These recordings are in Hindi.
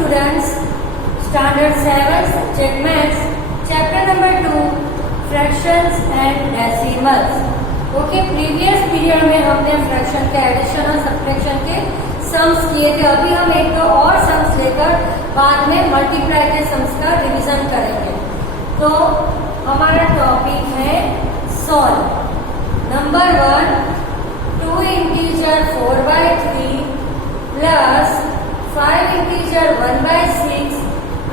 students, Standard 7, Subject Maths, Chapter number 2, Fractions and Decimals. Okay, previous period में हमने फ्रैक्शन के एडिशन और सब्ट्रैक्शन के सम्स किए थे। अभी हम एक दो और सम्स लेकर बाद में मल्टीप्लाई के सम्स का रिवीजन करेंगे। तो हमारा टॉपिक है solve. Number 1, 2 integer 4/3 plus 5 integer 1/6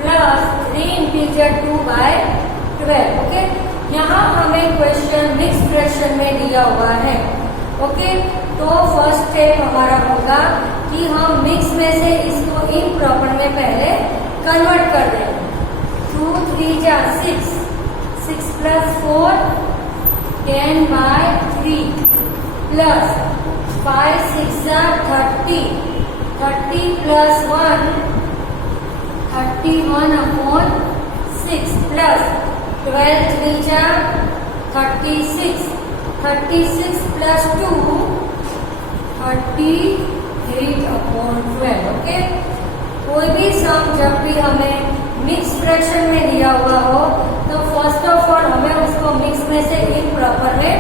plus 3 integer 2/12। Okay, यहाँ हमें क्वेश्चन मिक्स फ्रैक्शन में दिया हुआ है। ओके, तो फर्स्ट स्टेप हमारा होगा कि हम मिक्स में से इसको इम्प्रॉपर में पहले कन्वर्ट कर देंगे। 2 3 जा 6, 6 प्लस 4 10/3 प्लस 5 6 जा 30, 30 प्लस 1 31/6 प्लस 12 3 जा 36, 36 प्लस 2 38/12। ओके, कोई भी सम जब भी हमें मिक्स फ्रैक्शन में दिया हुआ हो तो फर्स्ट ऑफ ऑल हमें उसको मिक्स में से इम्प्रॉपर में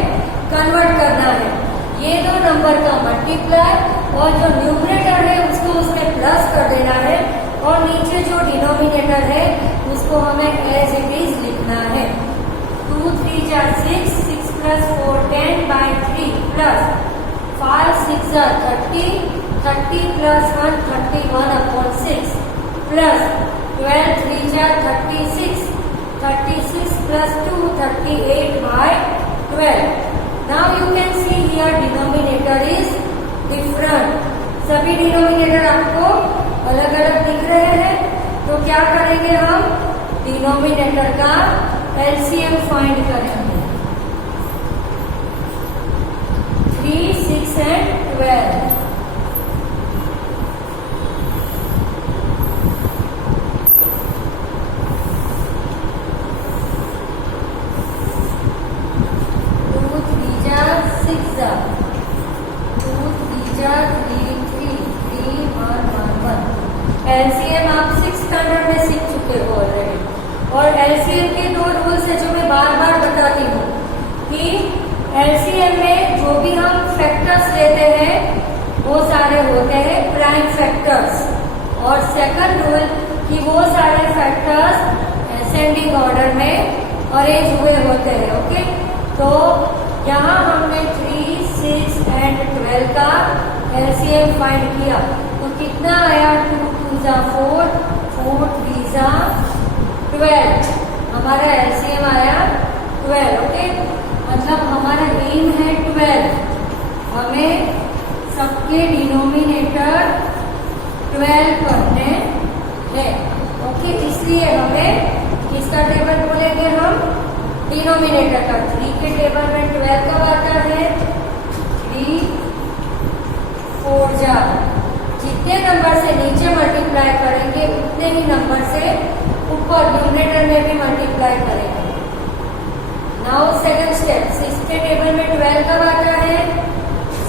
कन्वर्ट करना है। ये दो नंबर का मल्टीप्लाई और जो न्यूमरेटर है उसको उसमें प्लस कर देना है और नीचे जो डिनोमिनेटर है उसको हमें एज इट इज लिखना है। 2 3 जा 6, 6 प्लस 4 10/3 प्लस 5 6 जा 30, 30 प्लस 1 31/6 प्लस 12 3 जा 36, 36 plus 2 38/12। Now you can see here denominator is different. सभी डिनोमिनेटर आपको अलग अलग दिख रहे हैं। तो क्या करेंगे, हम डिनोमिनेटर का एलसीएम फाइंड करेंगे। 3 6 and 12। एलसीएम आप 6th स्टैंडर्ड में सीख चुके हो ऑलरेडी। और एलसीएम के दो रूल्स है जो मैं बार बार बताती हूँ कि एलसीएम में जो भी हम फैक्टर्स लेते हैं वो सारे होते हैं प्राइम फैक्टर्स। और सेकंड रूल कि वो सारे फैक्टर्स असेंडिंग ऑर्डर में अरेंज हुए होते हैं। ओके, तो यहाँ हमने 3 6 and 12 का एलसीएम फाइंड किया तो कितना आया, 2 2 जा 4, 4 3 जा 12। हमारा एलसीएम आया 12। ओके, मतलब हमारा एम है 12। हमें सबके डिनोमिनेटर 12 करने हैं। ओके, इसलिए हमें किसका टेबल बोलेंगे, हम डिनोमिनेटर का। 3 के टेबल में 12 कब आता है, 3 4 जा, जितने नंबर से नीचे मल्टीप्लाई करेंगे उतने ही नंबर से ऊपर न्यूमरेटर में भी मल्टीप्लाई करेंगे। नाउ सेकंड स्टेप, 6 के टेबल में 12 कब आता है,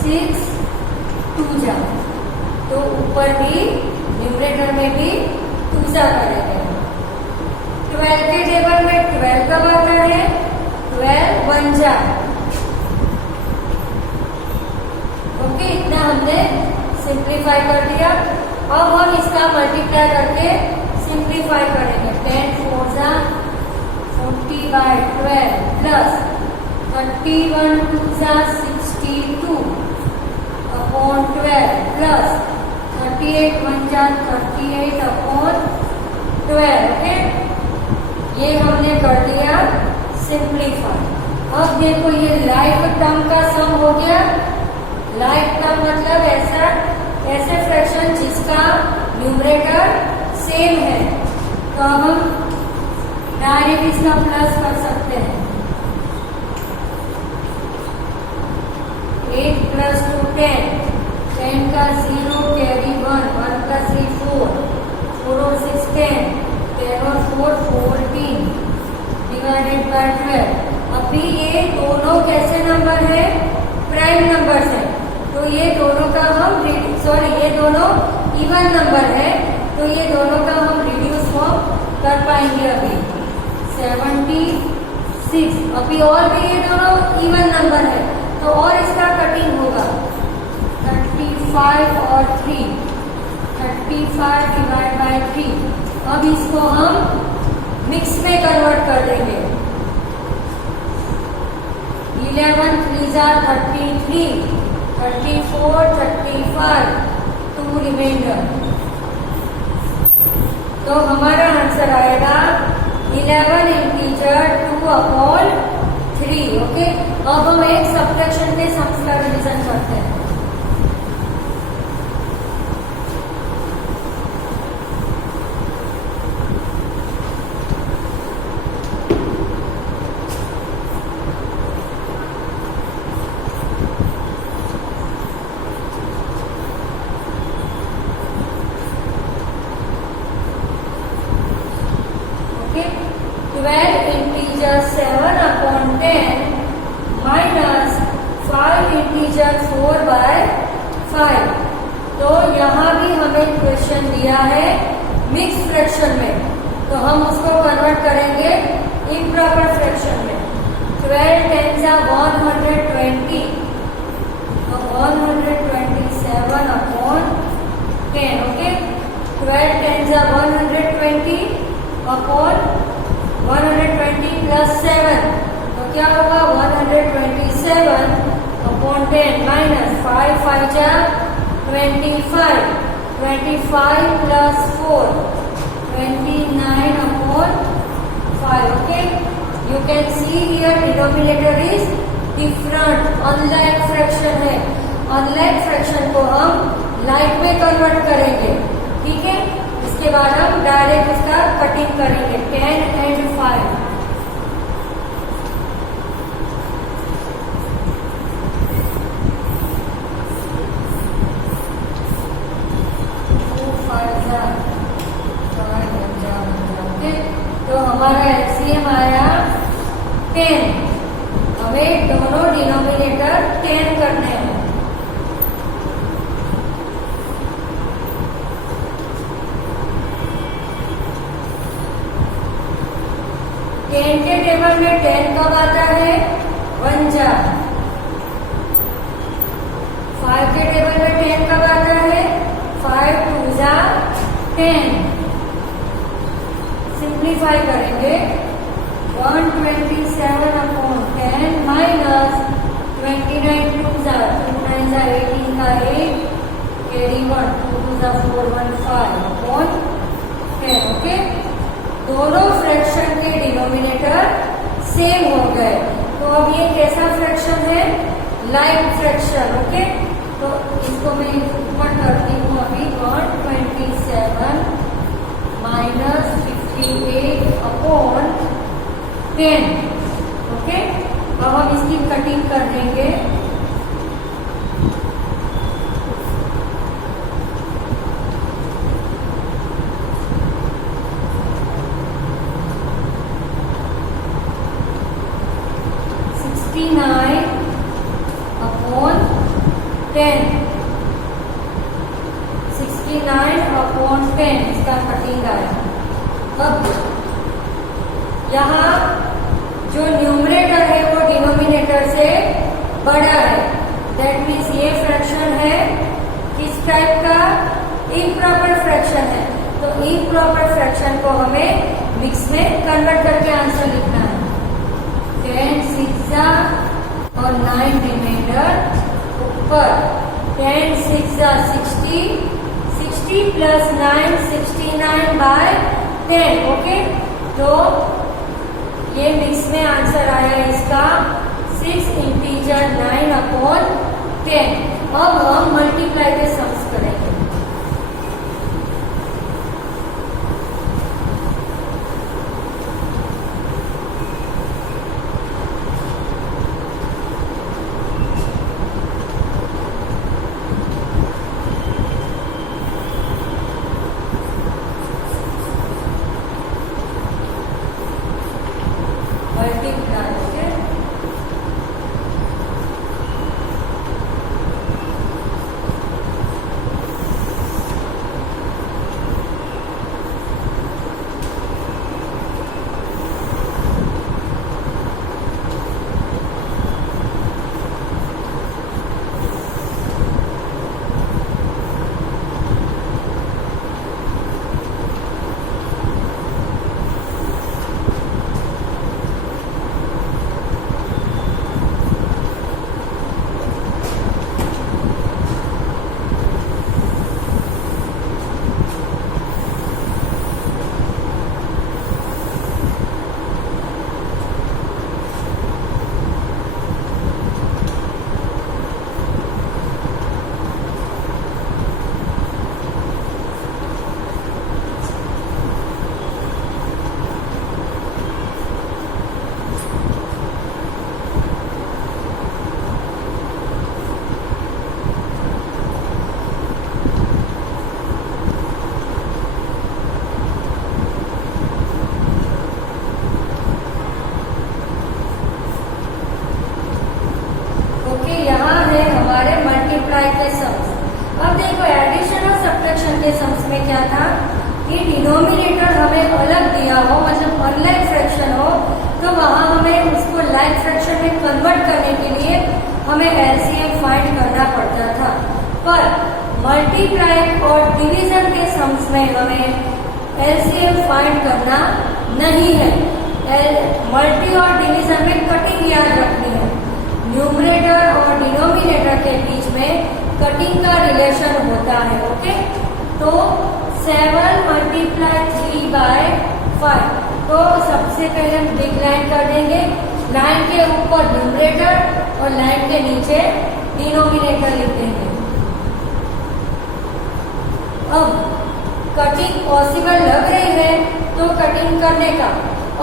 6 2 जा, तो ऊपर भी न्यूमरेटर में भी 2 जा करेंगे। 12 के टेबल में 12 कब आता है, 12 1 जा। ओके, इतना हमने सिंप्लीफाई कर दिया। अब हम इसका मल्टीप्लाई करके सिंप्लीफाई करेंगे। 10 4 जा 40/12 प्लस 31 2 जा 62/12 प्लस 38 1 जा 38/12। ओके, ये हमने कर दिया सिंप्लीफाई। अब देखो ये लाइक टर्म का सम हो गया। लाइक टर्म मतलब ऐसे फ्रैक्शन जिसका न्यूमरेटर सेम है, तो हम डायरेक्ट इसका प्लस कर सकते हैं। 8 प्लस 2 10, 10 का 0 कैरी 1, 1 का 3 4, 4 और 6 10, 10 और 4 14 डिवाइडेड बाय 12। अभी ये दोनों कैसे नंबर है, प्राइम नंबर है, तो ये दोनों का हम ये दोनों इवन नंबर है तो ये दोनों का हम रिड्यूस फॉर्म कर पाएंगे अभी। 76, अभी और भी ये दोनों इवन नंबर है तो और इसका कटिंग होगा। 35 और 3, 35 डिवाइड बाय 3। अब इसको हम मिक्स में कन्वर्ट कर देंगे। 11 3 33, 34, 35, 2 रिमाइंडर। तो हमारा आंसर आएगा 11 इंटीजर 2/3। ओके, अब हम एक सब्ट्रैक्शन के सम्स का रिवीजन करते हैं। तो यहाँ भी हमें क्वेश्चन दिया है मिक्स फ्रैक्शन में, तो हम उसको कन्वर्ट करेंगे इम्प्रॉपर फ्रैक्शन में। 12 10 120, तो 127/10। ओके, 12 10 120 अपॉन 120 प्लस 7, तो क्या होगा 127/10 minus 5 5 25, 25 plus 4, 29/5. Okay, you can see here denominator is different, unlike fraction है। unlike fraction को हम like में कन्वर्ट करेंगे, ठीक है। इसके बाद हम डायरेक्ट उसका कटिंग करेंगे। 10 and 5, तो हमारा एलसीएम आया 10। हमें दोनों डिनोमिनेटर 10 करने हैं। टेन के टेबल में 10 कब आता है 1 जा। 5 के टेबल में 10 कब आता है 5 2 जा 10। सिंप्लीफाई करेंगे। 127/10 माइनस 29 2 जा 2 9 18 का 8 कैरी 1 2 2 4 1 5/10। ओके, दोनों फ्रैक्शन के डिनोमिनेटर सेम हो गए। तो अब ये कैसा फ्रैक्शन है लाइक फ्रैक्शन। ओके, तो इसको मैं ऊपर करती हूँ अभी। 127 माइनस 58/10। ओके, अब हम इसकी कटिंग कर देंगे। इसका कटिंग आया। अब यहाँ जो न्यूमरेटर है वो डिनोमिनेटर से बड़ा है, दैट मीन्स ये फ्रैक्शन है किस टाइप का इम्प्रॉपर फ्रैक्शन है। तो इम्प्रॉपर फ्रैक्शन को हमें मिक्स में कन्वर्ट करके आंसर लिखना है। 10 6 और 9 रिमाइंडर ऊपर। 10 6 60, 60 प्लस 9 69/10। ओके, तो ये मिक्स में आंसर आया इसका 6 इंटीजर 9/10। अब हम मल्टीप्लाई के सम्स करेंगे। कि डिनोमिनेटर हमें अलग दिया हो, मतलब अनलाइक फ्रैक्शन हो, तो वहां हमें उसको लाइक फ्रैक्शन में कन्वर्ट करने के लिए हमें एलसीएम फाइंड करना पड़ता था। पर मल्टीप्लाई और डिवीजन के सम्स में हमें एलसीएम फाइंड करना नहीं है। मल्टी और डिवीजन में कटिंग याद रखनी है। न्यूमरेटर और डिनोमिनेटर के बीच में कटिंग का रिलेशन होता है। ओके, तो 7 मल्टीप्लाई 3/5, तो सबसे पहले हम डिक्लाइन कर देंगे। लाइन के ऊपर न्यूमरेटर और लाइन के नीचे डिनोमिनेटर लिख देंगे। अब कटिंग पॉसिबल लग रही है तो कटिंग करने का,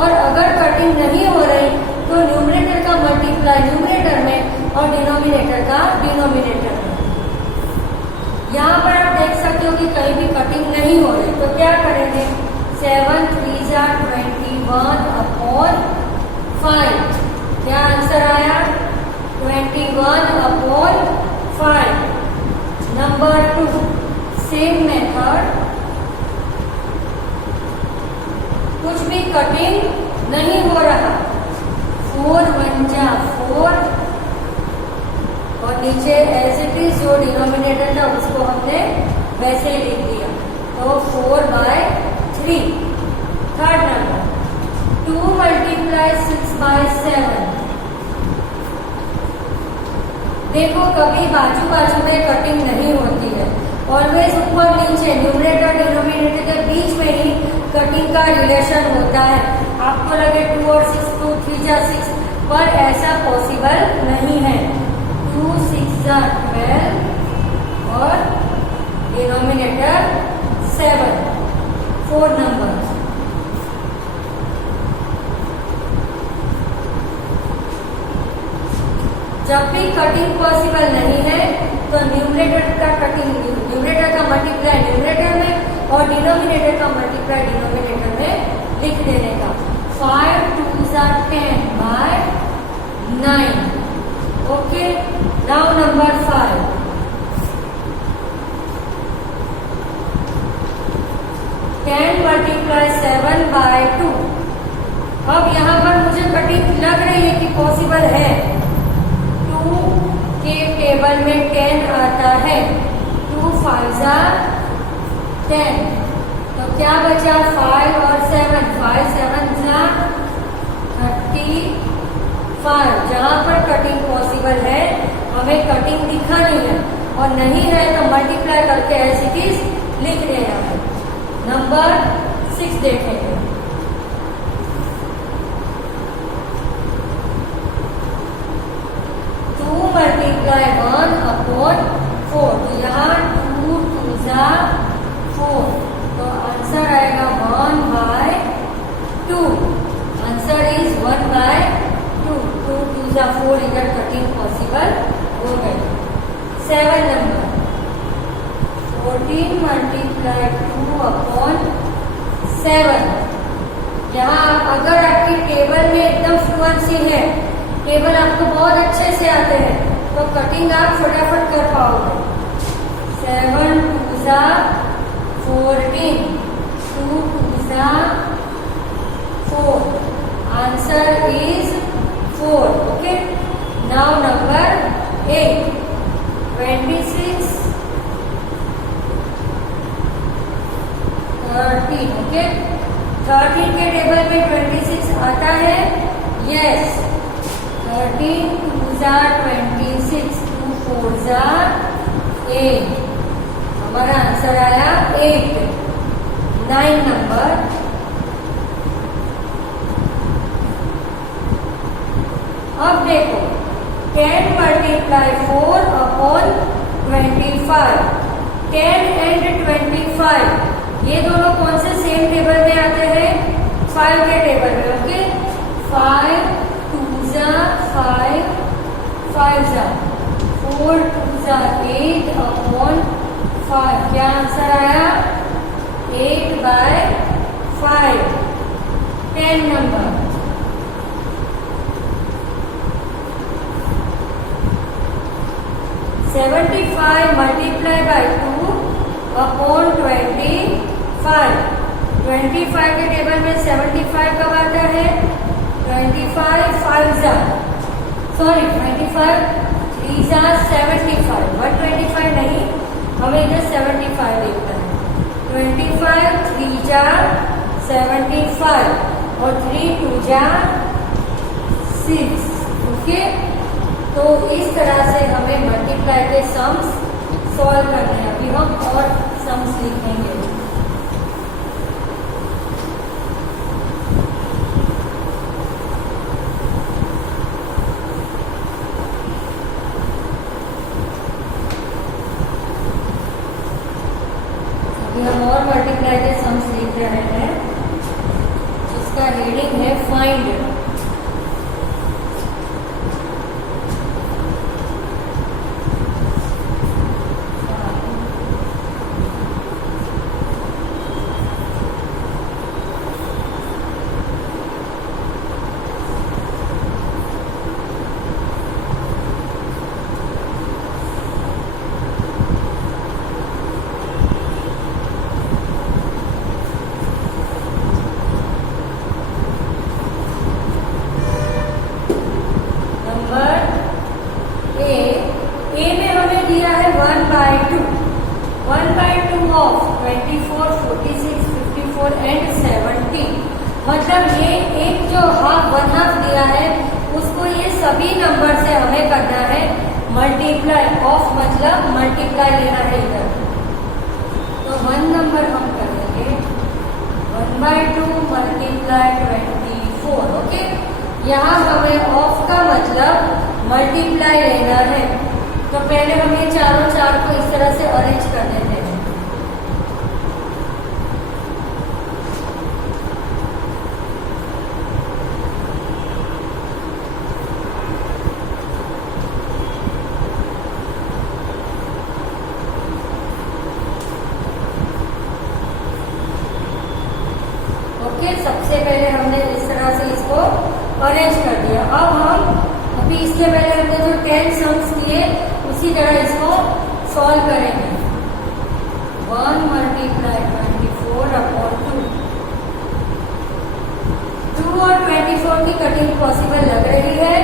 और अगर कटिंग नहीं हो रही तो न्यूमरेटर का मल्टीप्लाई न्यूमरेटर में और डिनोमिनेटर का डिनोमिनेटर में। यहाँ पर आप देख सकते हो कि कहीं भी कटिंग नहीं हो रही, तो क्या करेंगे? 7 3 21/5। क्या आंसर आया? 21/5। नंबर 2, सेम मेथड, कुछ भी कटिंग नहीं हो रहा। 4 1 जा 4, और नीचे एज इट इज जो डिनोमिनेटर था उसको हमने वैसे ही लिख दिया, तो 4/3। Third number 2 multiply 6/7। देखो कभी बाजू बाजू में कटिंग नहीं होती है, ऑलवेज ऊपर नीचे न्यूमरेटर डिनोमिनेटर के बीच में ही कटिंग का रिलेशन होता है। आपको लगे 2 और 6, 2 3 जा 6, पर ऐसा पॉसिबल नहीं है। 2 6 जा 12 और डिनोमिनेटर 7। 4 नंबर जब भी कटिंग पॉसिबल नहीं है तो न्यूमरेटर का मल्टीप्लाई न्यूमरेटर में और डिनोमिनेटर का मल्टीप्लाई डिनोमिनेटर में लिख देने का। 5 2 10/9। Okay, now number 5। 10 मल्टीप्लाई 7/2। अब यहाँ पर मुझे कटिंग लग रही है कि पॉसिबल है। 2 के टेबल में 10 आता है, 2 5 जा 10, तो क्या बचा? 5 और 7, 5 7 जा 35। जहां पर कटिंग पॉसिबल है हमें कटिंग दिखानी है, और नहीं है तो मल्टीप्लाई करके एज इट इज लिख देना है। नंबर 6 देखेंगे। 2 मल्टीप्लाई 1/4, तो यहाँ 2 2 जा 4, तो आंसर आएगा 1/2। Answer is 1/2। 2 2 जा 4, इधर कटिंग पॉसिबल हो गई। 7 नंबर 14 मल्टीप्लाई 2/7। यहाँ अगर आपकी टेबल में एकदम फ्लुएंसी है, टेबल आपको बहुत अच्छे से आते हैं, तो कटिंग आप फटाफट कर पाओगे। 7 2 जा 14, 2 2 जा 4, answer is 4। Okay, now number 8। 26 13। Okay, 13 के टेबल में 26 आता है। यस, 13 2 जा 26, 2 4 जा 8, हमारा आंसर आया 8। 9 नंबर अब देखो 10 मल्टीप्लाई 4/25। 10 एंड 25 ये दोनों कौन से सेम टेबल में आते हैं? 5 के टेबल में। ओके, 5 2 जा 5, 5 जा 4, 2 जा 8/5। क्या आंसर आया? 8/5। 10 नंबर 75 मल्टीप्लाई बाय 2/25। 25 के टेबल में 75 कब आता है? 25 5 जा, सॉरी 25 3 जा 75, 125 नहीं, हमें इधर 75 देखना है। 25 3 जा 75 और 3 2 जा 6। ओके, तो इस तरह से हमें मल्टीप्लाई के सम्स सॉल्व करने हैं। अभी हम और सम्स लिखेंगे। हम और मल्टीप्लाई के सम्स लिख रहे हैं, जिसका हेडिंग है फाइंड। ए में हमें दिया है 1/2 ऑफ 24 46 54 एंड 70। मतलब ये एक जो वन हाफ दिया है उसको ये सभी नंबर से हमें करना है मल्टीप्लाई। ऑफ मतलब मल्टीप्लाई लेना है इधर, तो 1 नंबर हम करेंगे 1/2 मल्टीप्लाई 24। ओके, यहाँ हमें ऑफ का मतलब मल्टीप्लाई लेना है। तो पहले हम ये चारों चार को इस तरह से अरेंज कर देते हैं। ओके, सबसे पहले हमने इस तरह से इसको अरेंज कर दिया। अब हम अभी इसके पहले हमने जो 10 सम्स किए उसी तरह इसको सॉल्व करेंगे। 1 मल्टीप्लाई 24/2। 2 और 24 की कटिंग पॉसिबल लग रही है।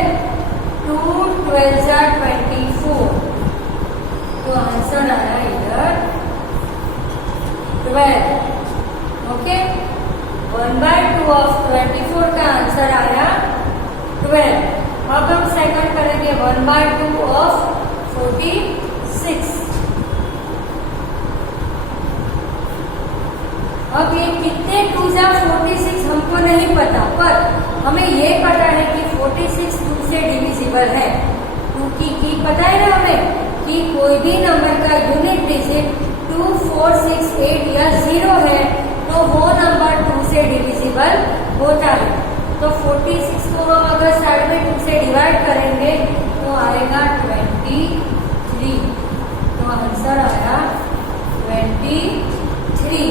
2 12 जा 24, तो आंसर आया इधर 12। ओके, 1/2 ऑफ 24 का आंसर आया 12। अब हम सेकंड करेंगे 1/2 ऑफ 46। अब ये कितने 2 जा 46 हमको नहीं पता, पर हमें ये पता है कि 46 2 से डिविजिबल है। 2 की पता है ना हमें कि कोई भी नंबर का यूनिट डिजिट 2 4 6 8 या 0 है तो वो नंबर 2 से डिविजिबल होता है। तो 46 को हम अगर साइड में 2 से डिवाइड करेंगे तो आएगा 23। तो आंसर आया 23।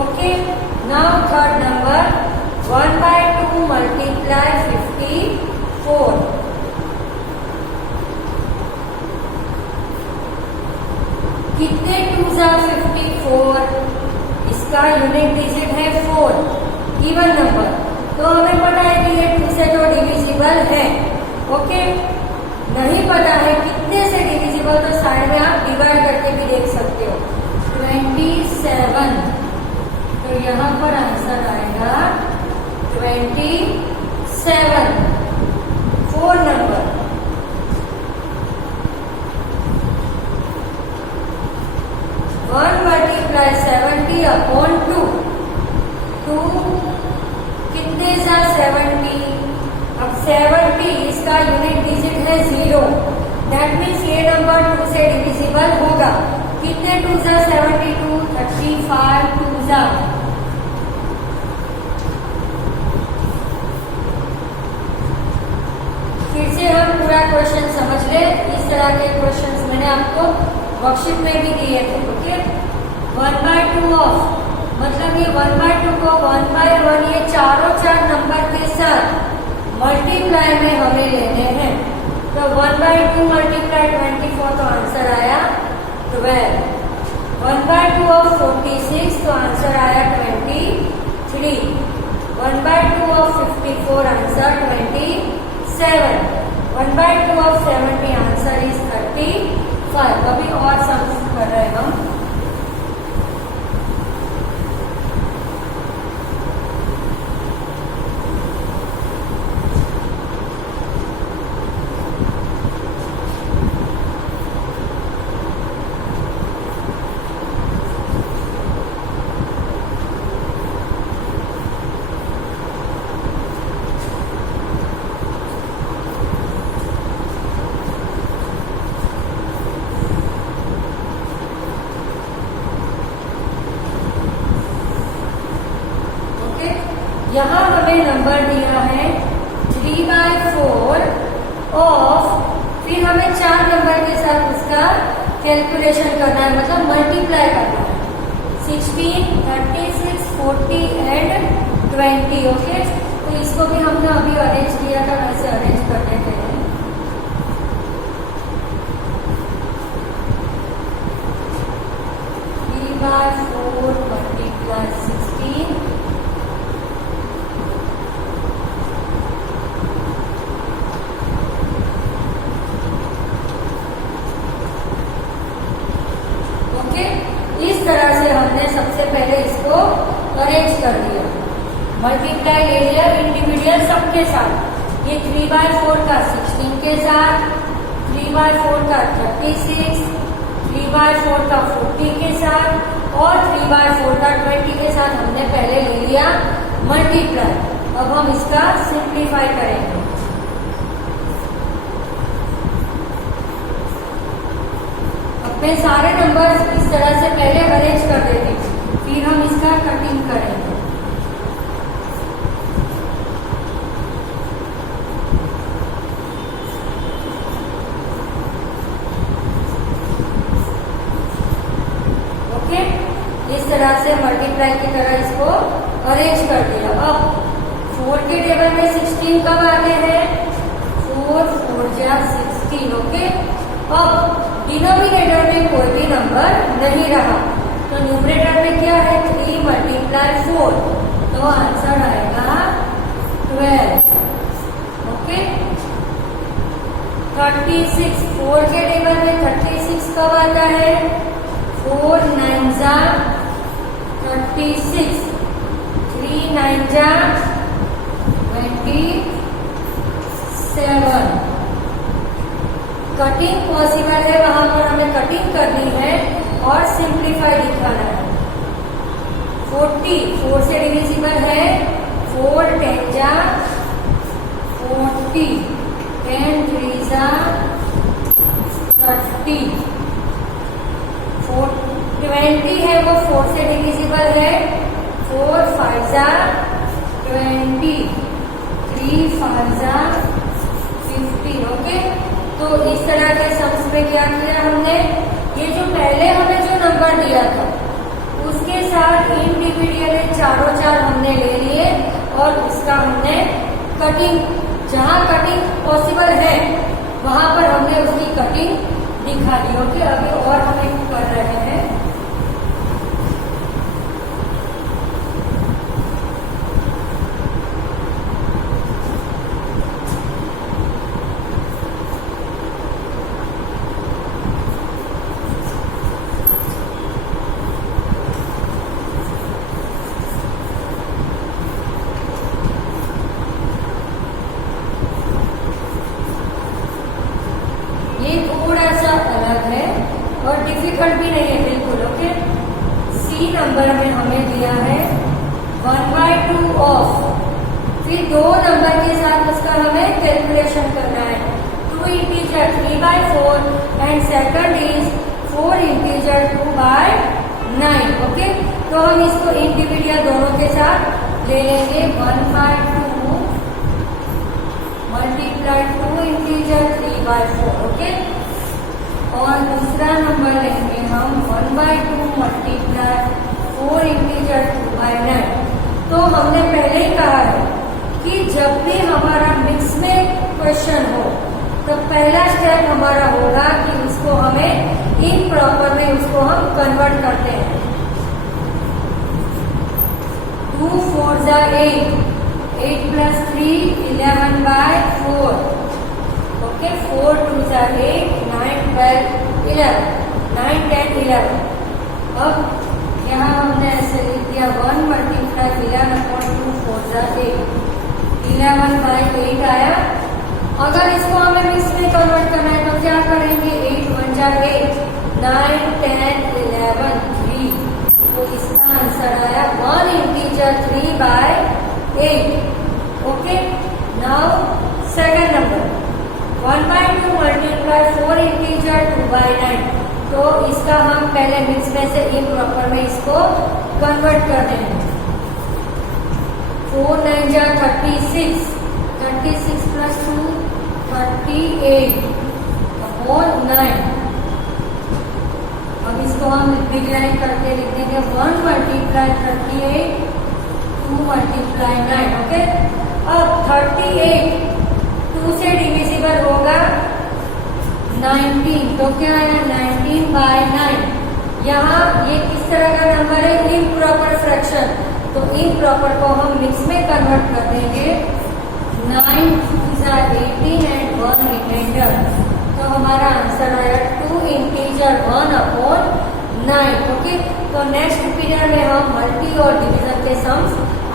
Okay, now third number 1/2 multiply 54। कितने 2 जा 54? इसका यूनिट डिजिट है 4, इवन नंबर। तो हमें पता है कि ये 2 से तो डिविजिबल है। ओके, नहीं पता है कितने से डिविजिबल, तो साइड में आप डिवाइड करके भी देख सकते हो। 27, तो यहाँ पर आंसर आएगा 27, 4 नंबर। One multiply 70/2। 2 कितने जा 70? अब 70 इसका यूनिट डिजिट है 0, दैट मीन्स ये नंबर 2 से डिविजिबल होगा। कितने 2 जा 72? 35 2 जा। फिर से हम पूरा क्वेश्चन समझ ले। इस तरह के क्वेश्चंस मैंने आपको वर्कशीट में भी दिए थे। ओके, 1/2 ऑफ मतलब ये 1/2 को 1/1 ये चारों चार नंबर के साथ मल्टीप्लाई में हमें लेने हैं। तो 1/2 मल्टीप्लाई 24, तो आंसर आया 12। 1/2 ऑफ 46 तो आंसर आया 23। 1/2 of 54 answer 27। 1/2 of 70 answer is 35। अभी और सम कर रहे हैं हम। यहाँ हमें नंबर दिया है 3/4 ऑफ, फिर हमें 4 नंबर के साथ उसका कैलकुलेशन करना है, मतलब मल्टीप्लाई करना है। 16, 36, 40 एंड 20। ओके, तो इसको भी हमने अभी अरेंज किया था, वैसे अरेंज कर देते हैं। × 4 × 16 सबसे पहले इसको अरेंज कर दिया, मल्टीप्लाई ले लिया इंडिविजुअल सबके साथ। ये 3/4 का 16 के साथ, 3/4 का 36, 3/4 का 40 के साथ और 3/4 का 20 के साथ हमने पहले ले लिया मल्टीप्लाई। अब हम इसका सिंप्लीफाई करेंगे। अपने सारे नंबर्स इस तरह से पहले अरेंज कर देते, फिर हम इसका कटिंग करेंगे। ओके, इस तरह से मल्टीप्लाई की तरह इसको अरेंज कर दिया। अब 4 के टेबल में 16 कब आते हैं? 4 4 जा 16। ओके, अब डिनोमिनेटर में कोई भी नंबर नहीं रहा, तो न्यूमरेटर में क्या है? 3 × 4, तो आंसर आएगा 12। ओके, 36 4 के टेबल में 36 कब आता है? 4 9 जा 36, 3 9 जा 27। कटिंग पॉसिबल है, वहां पर हमें कटिंग करनी है और सिंप्लीफाई दिखाना है। 40 4 से डिविजिबल है, 4 10 जा 40, 10 3 जा 30। 20 है वो 4 से डिविजिबल है, 4 5 जा 20, 3 5 जा 50। ओके, तो इस तरह के सम्स में क्या किया हमने? ये जो पहले हमें जो नंबर दिया था उसके साथ इंडिविजुअली चारों 4 हमने ले लिए और उसका हमने कटिंग, जहां कटिंग पॉसिबल है वहां पर हमने उसकी कटिंग दिखा दी। ओके, अभी और हम कर रहे हैं। डिफिकल्ट भी नहीं है बिल्कुल। ओके, सी नंबर में हमें दिया है 1/2 ऑफ, फिर 2 नंबर के साथ उसका हमें कैलकुलेशन करना है। 2 integer 3/4 and second is 4 integer 2/9। Okay, तो हम इसको इंडिविजुअल दोनों के साथ ले लेंगे। 1/2 मल्टीप्लाई 2 इंटीजर 3/4। ओके, और दूसरा नंबर लेंगे हम 1/2 मल्टीप्लाई 4 इंटीजर 2/9। तो हमने पहले ही कहा है कि जब भी हमारा मिक्स में क्वेश्चन हो तो पहला स्टेप हमारा होगा कि उसको हमें इम्प्रॉपर में उसको हम कन्वर्ट करते हैं। 2 4 जा 8, 8 plus 3 11/4, ओके। 4 2 जा 8, 9 12 11, 9 10 11। अब यहाँ हमने ऐसे लिख दिया 1 मल्टीप्लाई 11/2 4 जा 8, 11/8 आया। अगर इसको हमें मिक्स में कन्वर्ट करना है तो क्या करेंगे? 8 1 जा 8, 9 10 11 3। तो इसका आंसर आया 1 integer 3/8, okay. Now second number 1/2 multiply 4 integer 2/9। तो इसका हम पहले मिक्स में से इम्प्रॉपर में इसको कन्वर्ट कर देंगे। 4 9 जा 36, 36 plus 2 38 अपॉन 9। अब इसको हम डिवाइड करके लिख देंगे 1 मल्टीप्लाई 38, 2 मल्टीप्लाई 9, ओके। अब 38 2 से डिविजिबल होगा 19, तो क्या है 19/9। यहाँ ये किस तरह का नंबर है? Improper fraction. तो इम्प्रॉपर को हम मिक्स में कन्वर्ट कर देंगे। 9 2 जा 18 एंड 1 रिमाइंडर। तो हमारा आंसर आया 2 इंटीजर 1/9, ओके। तो नेक्स्ट पीरियड में हम मल्टी और डिवीजन के सम्स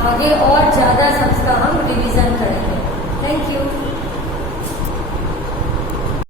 आगे और ज्यादा सम्स का हम डिवीजन करेंगे। Thank you.